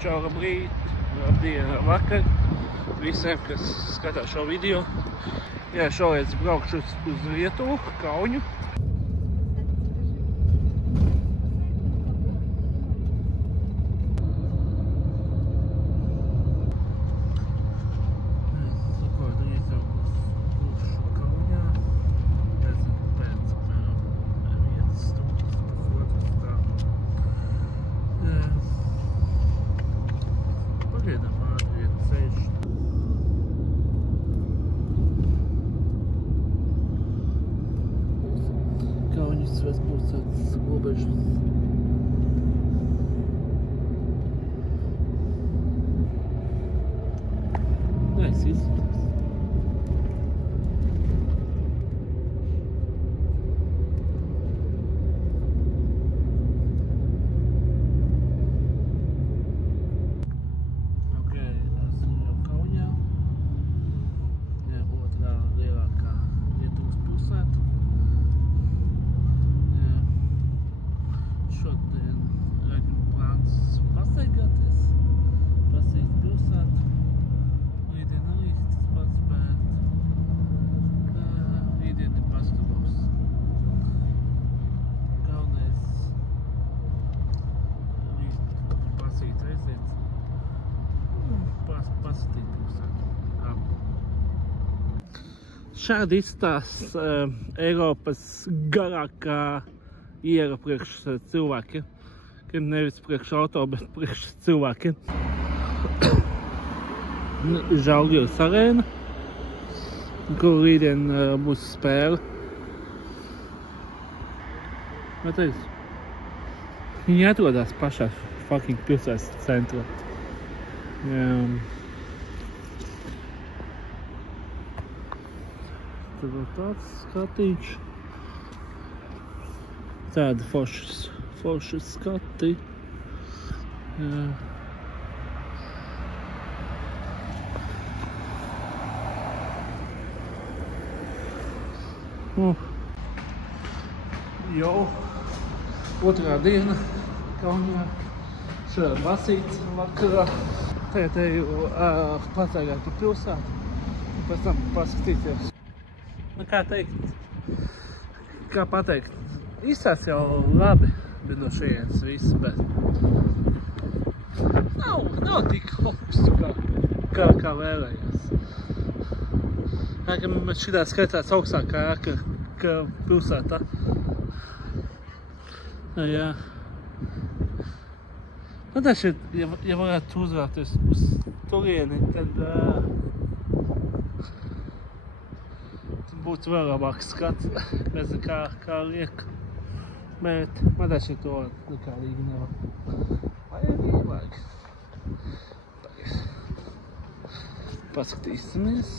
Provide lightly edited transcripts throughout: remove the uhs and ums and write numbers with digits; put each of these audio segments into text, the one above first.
Čau, labrīt, labdien, vakar visiem, kas skatās šo video. Jā, šoreiz braukšu uz Lietuvu, Kauņu. Воспользоваться глубже. Nice, is it? Šādi izstāsta Eiropas garākā iela priekš cilvēkiem. Nevis priekš auto, bet priekš cilvēkiem. Žalgiris arēna, kur rītdien būs spēle. Viņi atrodas pašā fucking pilsētas centrā. Tad vēl tāds skatīņš. Tāda foršas skati. Jā. Jau otrā diena Kaunijā. Šodien basīts vakarā. Tagad eju pastaigāt pa pilsētu. Un pēc tam paskatīties. Kā pateikt, izsās jau labi, bet no šajienes viss, bet nav tik augstu, kā vēlējās. Man šitā skaitās augstākā kā pilsētā. Jā. Taču, ja varētu uzrāties uz turieni, tad būtu vēl labāks skats, bez kā liek. Bet man taču to nekādīgi nevar. Vajag. Paskatīsimies.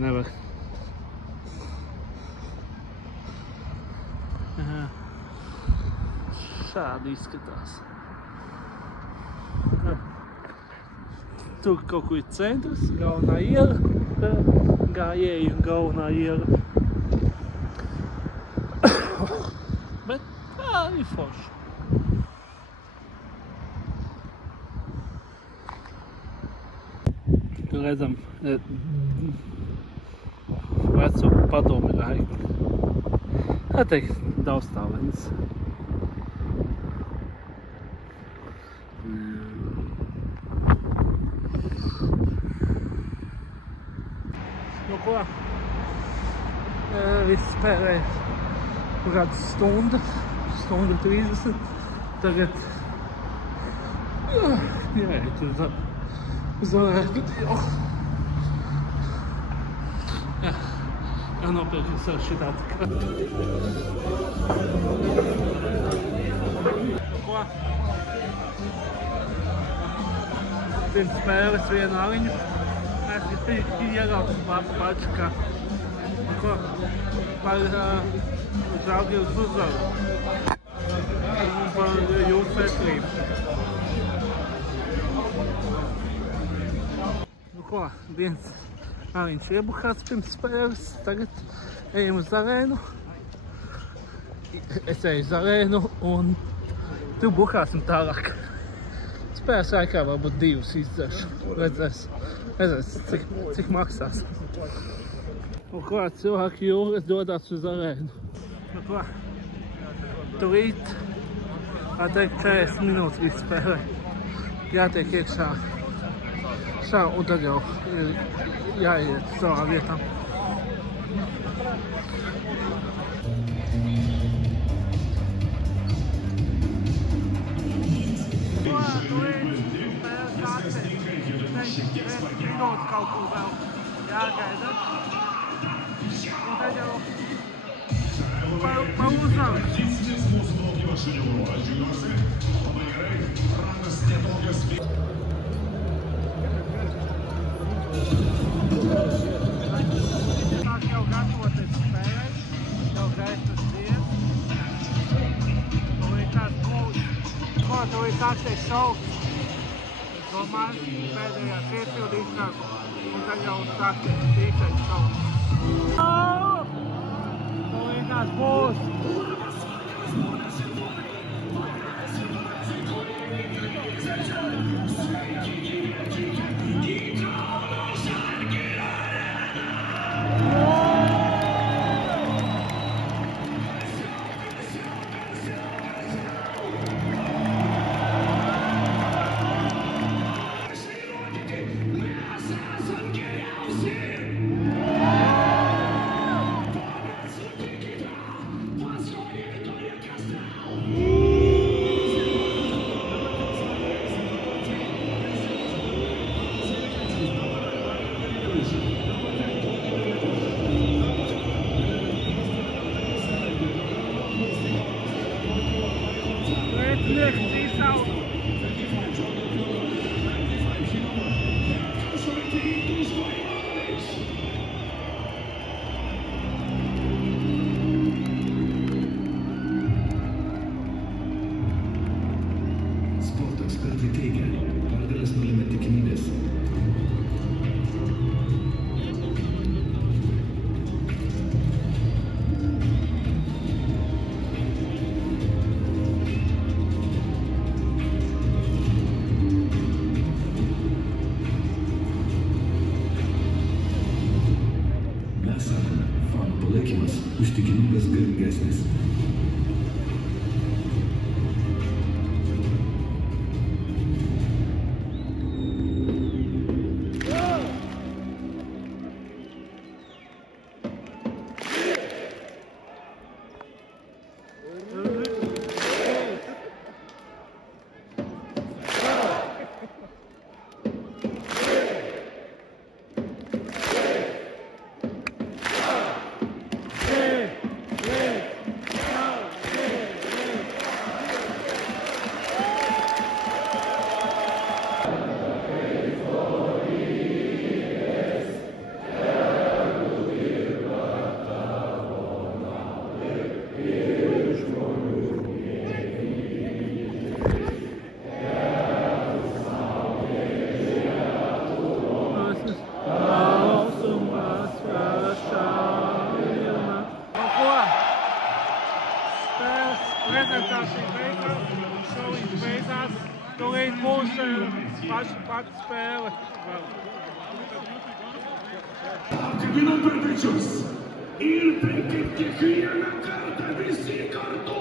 Nevar. Šādi izskatās. Tur kaut kur ir centrs, galvenā iela, gājēji un galvenā iela. Bet tā ir forši. Tur redzam veco padomi laiku. Tā teikt, daudzstāvēns. Ko? Viss spēlēja kādu stundu 30. Tagad jāiet uz ārētu. Jānopērk sev šitādu. Ko? Pirms spēles vienu aliņu. Es ieraucu pašu, ka par Žalgiris uzvaru un par jūsu veselību. Nu ko, dienas Viņš iebuhāts pirms spēles, tagad ejam uz arēnu. Es eju uz arēnu un tu buhāsim tālāk. Spēles laikā varbūt 2 izdzeršu. Redzēs, cik maksās. Un ko, cilvēki jūras dodās uz arēnu. Nu ko, tūlīt, teikt 40 minūtes līdz spēlē. Jātiek iekšā. Un tad jau jāiet savā vietā. Minūtes kaut ko vēl jāgaida. Un tad jau pauzām. Sāk jau gatavoties spēlē, jau gaismas dies. Tūlīt tāds būs. Ko, tūlīt sāksies šovs. Es domāju, pēdējās iepildīšanās, un tad jau sāksies tīkais šovs. Tūlīt tāds būs. Ištikimybės galingesnis. Prezentācija beigās, šovīt beigās, tūlīt būs pati spēle. Minun perfections. Il perché gira la carta visi carto.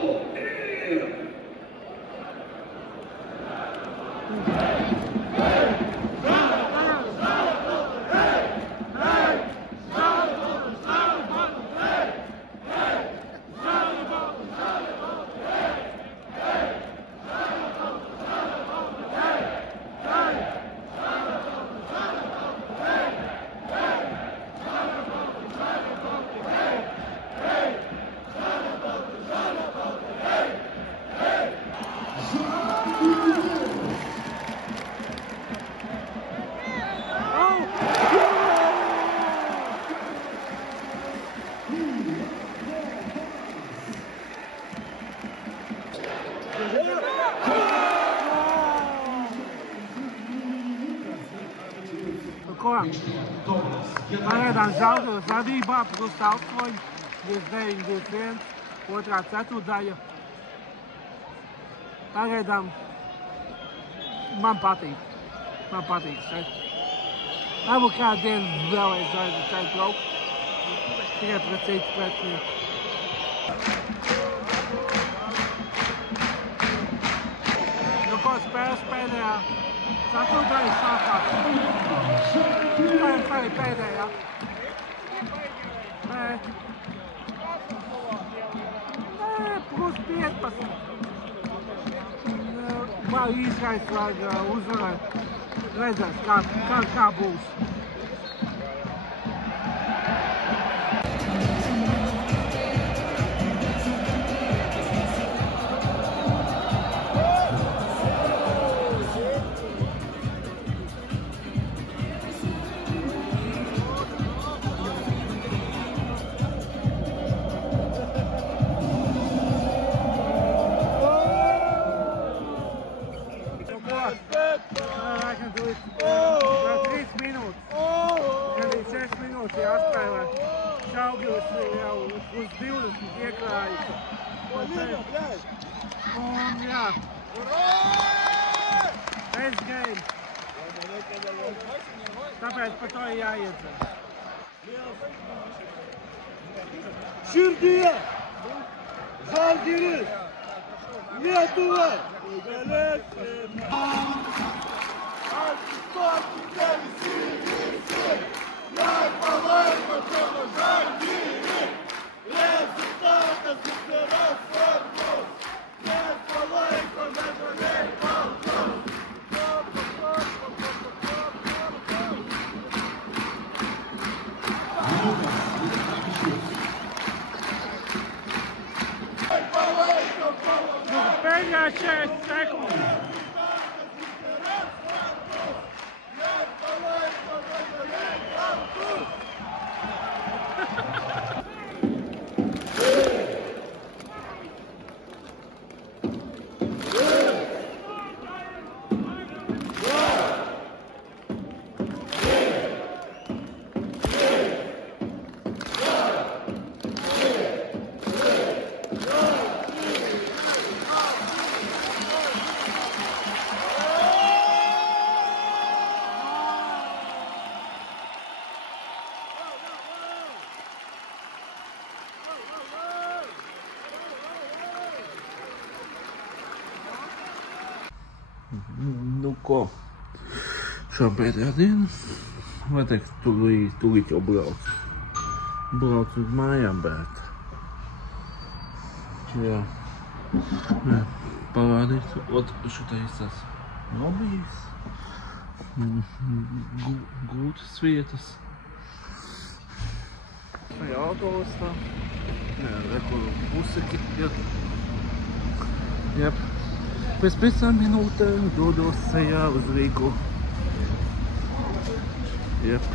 Tā. Pagaidām Žalgiris vadībā, plus 8, 29, 21, otrā ceturdaļa. Pagaidām man patīk. Man patīk šeit. Varbūt kādu dienu vēlreiz vajadzētu šeit braukt. Tikai pret citu pretinieku. Nu ko spēles pēdējā ceturtdaļa sākās. Vai pēdējā? Nē, plus 15. Vai īsais vajag uzvarēt. Redzēs, kā būs. Jāspēlē. Žalgiris jau uz 20 iekrājas. Un jā. Best game. Tāpēc par to jāiedzer. Širdyje! Žalgiris! Lietuva! Galėsim! Atsistoti visi! Jei palaiko tavo Žalgirį, rezultatas yra svarbus, nes palaiko negalėj balsus. Pēdējā 40 sekundes. Nu ko, šā pēdējā diena, vai teikt, tūlīt jau braucu uz mājām, bet, jā, parādīt, šitais tas nobijis, gūtas vietas. Vai autostā, jā, rekur puseki, jeb. Pēc 5 minūtēm dodos ceļā uz Rīgu. Jep.